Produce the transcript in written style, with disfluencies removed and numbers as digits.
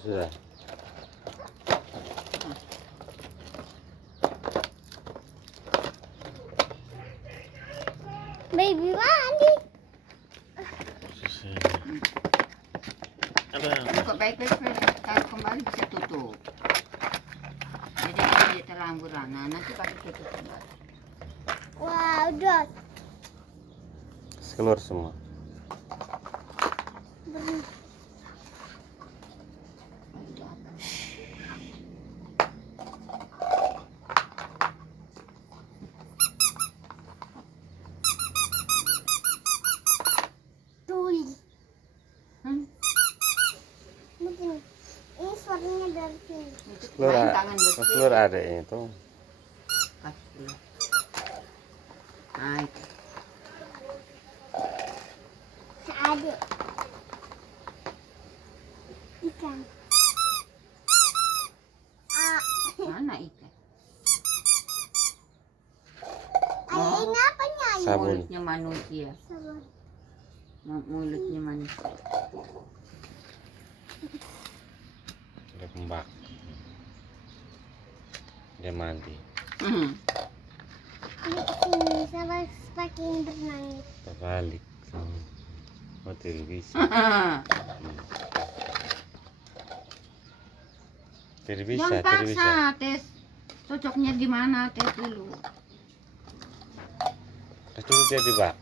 sudah. Baby mandi. Buka baik-baik, kalau kembali bisa tutup. Jadi kalau dia terlamburan, nah nanti pakai tutup kembali. Wah, udah. Keluar semua. Tuli. Ini suaranya dari sini. Keluar, tangan bersih. keluar adeknya itu. Kasih keluar. Nah, itu. Ada ikan. Mana ikan? Ini apa nyanyi? Sabun. Mulutnya manusia. Sabun. Mulutnya manusia. Udah kembang. Dia mandi. Ini kesini sama semakin bernangis. Terbalik. Oh, televisi. Televisi, Jangan televisi. paksa, tes. Cocoknya di mana, tes dulu. Tes dulu dia di bak.